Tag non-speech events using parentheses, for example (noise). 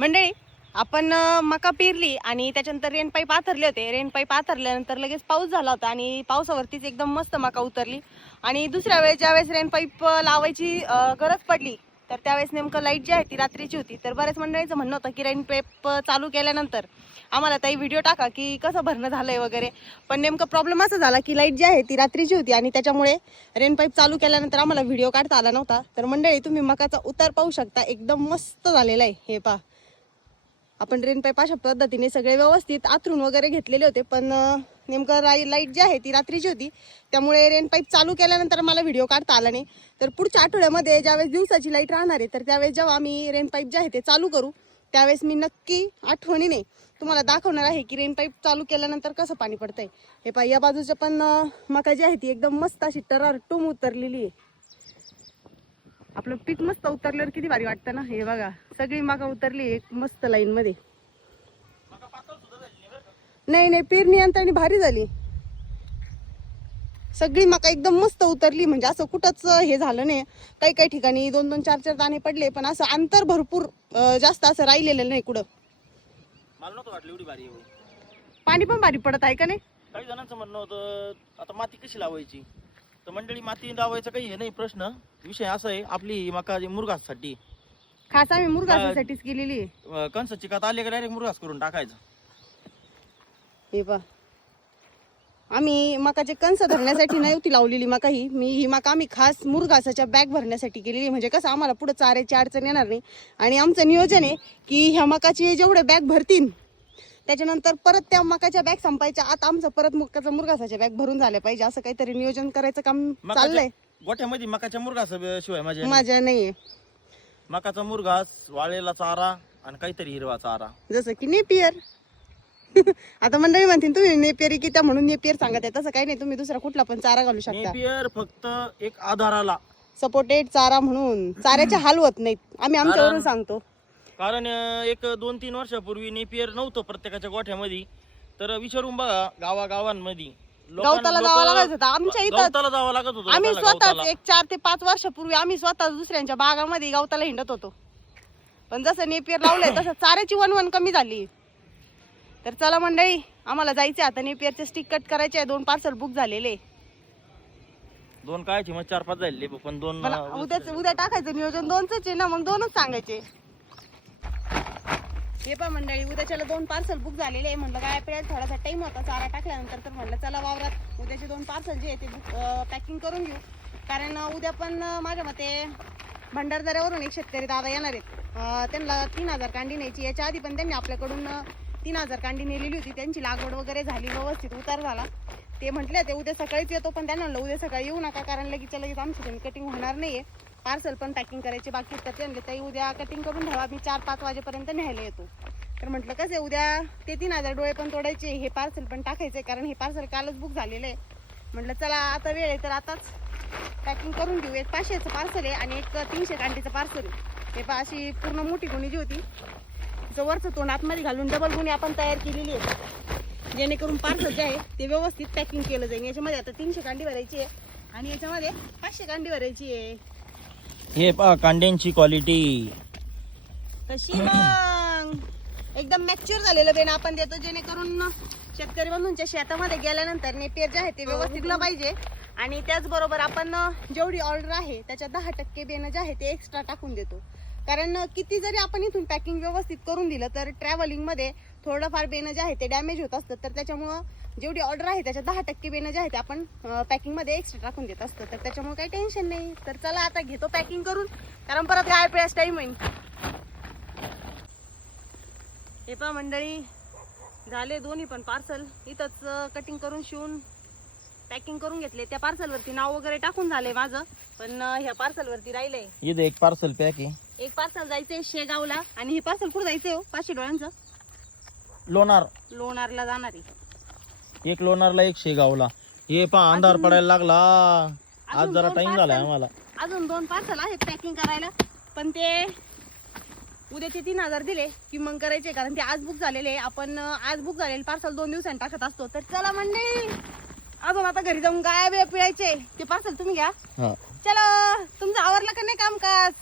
मंडळी आपण मका पेरली आणि त्याच्यानंतर रेन पाईप आथरले होते. रेन पाईप आथरल्यानंतर लगेच पाऊस झाला होता आणि पावसावरतीच एकदम मस्त मका उतरली. आणि दुसऱ्या वेळेस ज्यावेळेस रेन पाईप लावायची गरज पडली तर त्यावेळेस नेमकं लाइट जी आहे ती रात्रीची होती. तर बऱ्याच मंडळीचं म्हणणं होतं की रेन पाईप चालू केल्यानंतर आम्हाला ताई व्हिडिओ टाका की कसं भरणं झालंय वगैरे. पण नेमकं प्रॉब्लेम असा झाला की लाइट जी आहे ती रात्रीची होती आणि त्याच्यामुळे रेन पाईप चालू केल्यानंतर आम्हाला व्हिडिओ काढता आला नव्हता. तर मंडळी तुम्ही मकाचा उतार पाहू शकता. एकदम मस्त झालेला आहे. हे पा आपण रेन पाईप अशा पद्धतीने सगळे व्यवस्थित आथरून वगैरे घेतलेले होते पण नेमकं राई लाइट जी आहे ती रात्रीची होती. त्यामुळे रेन पाईप चालू केल्यानंतर मला व्हिडिओ काढता आला नाही. तर पुढच्या आठवड्यामध्ये ज्यावेळेस दिवसाची लाइट राहणार आहे तर त्यावेळेस जेव्हा आम्ही रेन पाईप जे आहे ते चालू करू त्यावेळेस मी नक्की आठवणीने तुम्हाला दाखवणार आहे की रेन पाईप चालू केल्यानंतर कसं पाणी पडतंय. हे पाय या बाजूच्या पण मका जी आहे ती एकदम मस्त अशी टरार टूम उतरलेली आहे. आपलं पीक मस्त उतरल्यावर किती भारी वाटतं ना हे बघा. सगळी मका उतरली एक मस्त लाईन मध्ये. नाही नाही पेरणी यंत्राने भारी झाली. सगळी मका एकदम मस्त उतरली म्हणजे असं कुठंच हे झालं नाही. काही काही ठिकाणी दोन दोन चार चार दाणे पडले पण असं अंतर भरपूर जास्त असं राहिलेलं नाही कुठं. पाणी पण भारी पडत आहे का नाही? काही जणांचं म्हणणं होतं आता माती कशी लावायची? तर मंडळी माती लावायचं काही हे नाही प्रश्न. विषय असा आहे आपली मका जी मुरघासाठी खास आम्ही मुरगासाठीच केलेली आहे. अं, चिकात आले का डायरेक्ट मुरघास करून टाकायचं. हे पा आम्ही मकाचे कंस धरण्यासाठी नाही होती लावलेली मका ही मी ही मका आम्ही खास मुरघासाच्या बॅग भरण्यासाठी केलेली म्हणजे कसं आम्हाला पुढे चाऱ्याची अडचण येणार नाही. आणि आमचं नियोजन आहे की ह्या मकाचे जेवढे बॅग भरतील त्याच्यानंतर परत त्या मकाच्या बॅग संपायच्या. आता आमचं परत मकाचा मुरघासाच्या बॅग भरून झाल्या पाहिजे. असं काहीतरी नियोजन करायचं काम चाललंय. गोठ्यामध्ये मकाच्या मुरघास शिवाय माझ्या माझ्या नाहीये. मकाचा मुरघास वाळलेला चारा आणि काहीतरी हिरवा चारा. जसं की नेपियर. (laughs) आता मंडळी म्हणतील तुम्ही नेपियर की त्या म्हणून नेपियर सांगत आहे. तसं काही नाही तुम्ही दुसरा कुठला पण चारा घालू शकता. नेपियर फक्त एक आधाराला. सपोर्टेड चारा म्हणून. चाऱ्याचे हाल होत नाहीत. आम्ही आमच्यावरून सांगतो. कारण एक दोन तीन वर्षापूर्वी नेपियर नव्हतं प्रत्येकाच्या गोठ्यामध्ये. तर विचारून बघा गावागावांमध्ये. लोकां- गवताला जावं लागत होतं. आमच्या इथं गवताला जावं लागत होतं आम्ही स्वतःच गवताला. एक चार ते पाच वर्षापूर्वी आम्ही स्वतः दुसऱ्यांच्या बागामध्ये गवताला हिंडत होतो. पण जसं नेपियर लावलंय तसं चाऱ्याची वनवन कमी झाली. तर चला मंडळी आम्हाला जायचे आता नेपियरचे स्टिक कट करायचे आहे. दोन पार्सल बुक झालेले. दोन मग चार पाच झाले पण दोन अं, उद्याच उद्या टाकायचं नियोजन. दोनच आहे ना मग दोनच सांगायचे. हे पण मंडळी उद्याच्याला दोन पार्सल बुक झालेले आहे. म्हणलं काय आपल्याला थोडासा टाइम होता चारा टाकल्यानंतर तर म्हणलं चला वावरात. उद्याचे दोन पार्सल जे आहे ते बुक पॅकिंग करून घेऊ. कारण उद्या पण माझ्या मते भंडारदऱ्यावरून एक शेतकरी दादा येणार आहेत. त्यांना तीन हजार कांडी न्यायची. याच्या आधी पण त्यांनी आपल्याकडून तीन हजार कांडी नेलेली होती. त्यांची लागवड वगैरे झाली व्यवस्थित उतार झाला. ते म्हटले ते उद्या सकाळीच येतो पण त्यांना उद्या सकाळी येऊ नका कारण लगेच लगेच आमची कटिंग होणार नाही आहे पार्सल पण पॅकिंग करायची बाकी आहेत. तर ते ताई उद्या कटिंग करून ठेवा. मी चार पाच वाजेपर्यंत न्यायला येतो. तर म्हटलं कसं आहे उद्या ते तीन हजार डोळे पण तोडायचे. हे पार्सल पण टाकायचे कारण हे पार्सल कालच बुक झालेलं आहे. म्हटलं चला आता वेळ आहे तर आताच पॅकिंग करून घेऊ. एक पाचशेचं पार्सल आहे आणि एक तीनशे कांडीचं पार्सल आहे. हे पा अशी पूर्ण मोठी गुणी जी होती तिचं वरचं तोंड आतमध्ये घालून डबल गुणी आपण तयार केलेली आहे. जेणेकरून पार्सल जे आहे ते व्यवस्थित पॅकिंग केलं जाईल. याच्यामध्ये आता तीनशे कांडी भरायची आहे आणि याच्यामध्ये पाचशे कांडी भरायची आहे. हे पहा कांड्यांची क्वालिटी तशी मग? एकदम मॅच्युअर झालेलं बेन आपण देतो जेणेकरून शेतकरी बंधूंच्या शेतामध्ये गेल्यानंतर नेपियर जे आहे ते व्यवस्थित पाहिजे. आणि त्याचबरोबर आपण जेवढी ऑर्डर आहे त्याच्या दहा टक्के बेन जे आहे ते एक्स्ट्रा टाकून देतो. कारण किती जरी आपण इथून पॅकिंग व्यवस्थित करून दिलं तर ट्रॅव्हलिंगमध्ये थोडंफार बेन जे आहे ते डॅमेज होत असतं. तर त्याच्यामुळं जेवढी ऑर्डर आहे त्याच्या दहा टक्के बेन जे आहे ते आपण पॅकिंगमध्ये एक्स्ट्रा टाकून देत असतो. तर त्याच्यामुळे काही टेन्शन नाही. तर चला आता घेतो पॅकिंग करून. कारण परत काय प्रेस टाइम होईल. हे पहा मंडळी झाले दोन्ही पण पार्सल इथंच कटिंग करून शिवून पॅकिंग करून घेतले. त्या पार्सल वरती नाव वगैरे टाकून झालंय माझं. पण ह्या पार्सल वरती राहिलंय. इथं एक पार्सल पॅक आहे. एक पार्सल जायचंय शेगावला. आणि हे पार्सल कुठं जायचंय हो? पाचशे डोळ्यांचं. लोणार. लोणारला जाणार. आहे एक लोणारला एक शेगावला हे पहा अंधार पडायला लागला. आज अजून जरा दोन टाइम झालाय parcel. आम्हाला. अजून दोन पार्सल आहेत पॅकिंग करायला. पण ते उद्याचे तीन हजार दिले की मग करायचे कारण ते आज बुक झालेले. आहे. आपण अं, आज बुक झालेले पार्सल दोन दिवसांनी टाकत असतो. तर चला मंडळी अजून आता घरी जाऊन काय बे पिळायचे. ते पार्सल तुम्ही घ्या. हा. चलो तुमचं आवरलं का नाही कामकाज?